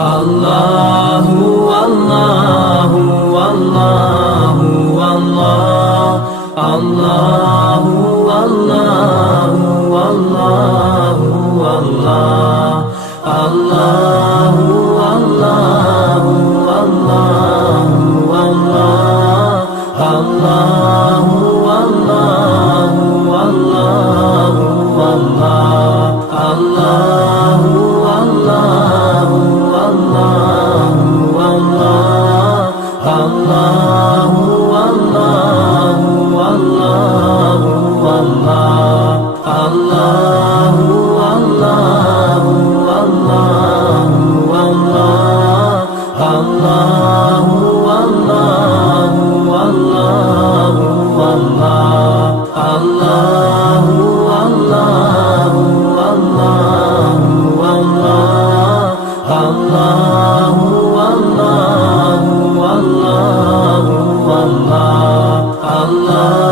الله والله والله والله الله والله والله والله الله والله والله والله الله والله والله والله الله والله والله والله الله والله والله والله الله والله والله والله الله والله والله والله الله والله والله والله الله والله والله والله الله